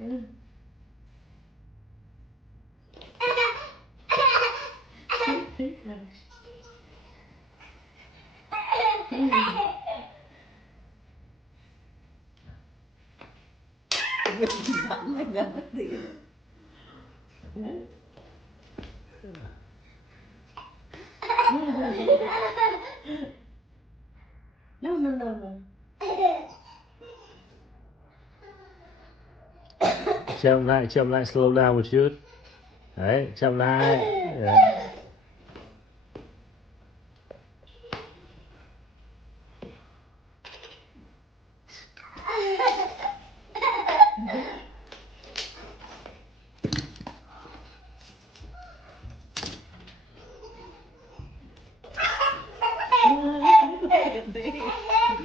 No. Chậm lại, slow down một chút. Đấy, chậm lại. Đấy.